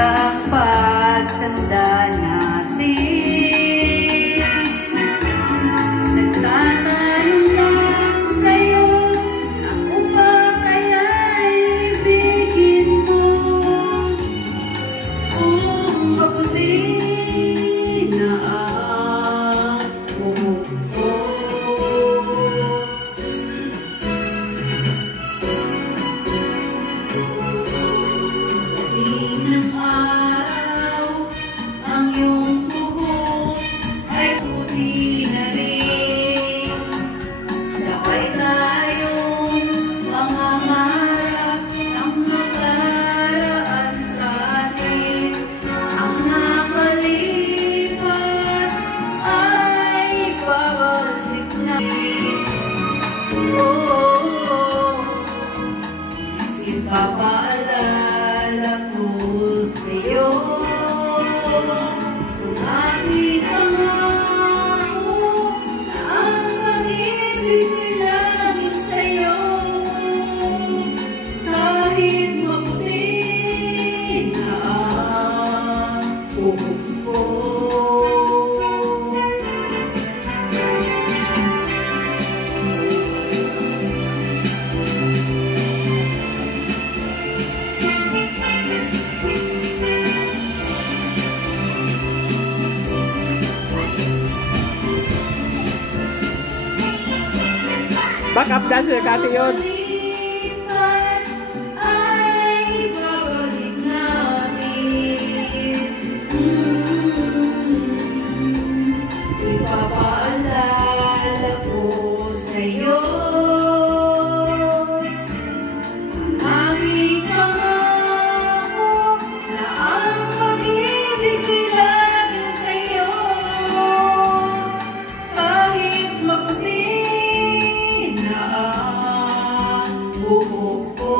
hanggang pagtanda natin. Nagtatanong lang sa'yo, ako ba kaya'y ibigin mo? Kung maputi na ang buhok ko. Ng araw, ang iyong buhok ay puti na rin. Sabay tayong mangangarap ng nakaraan sa atin. Ang nakalipas ay babalik natin. Ipapaalala ko sa'yo kung aking pangako na ang pag-ibig ko'y laging sa'yo. Kahit maputi na ang buhok ko. Back up dancer, Kati Yods. Ay babalik natin. Ipapaalala ko sa'yo ang aking pangako na ang pag-ibig ko'y laging sa'yo. Kahit maputi na ang buhok ko.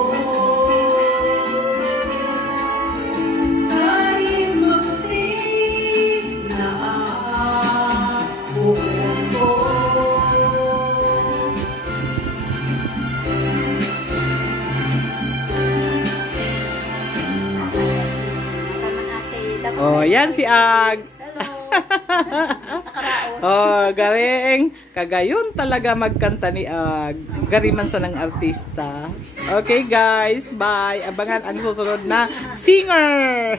Kahit maputi na ang buhok ko. Oh, yan si Ags. Oh, galing. Kagayon talaga magkanta ni Ag. Gariman sa ng artista. Okay guys, bye. Abangan ang susunod na singer.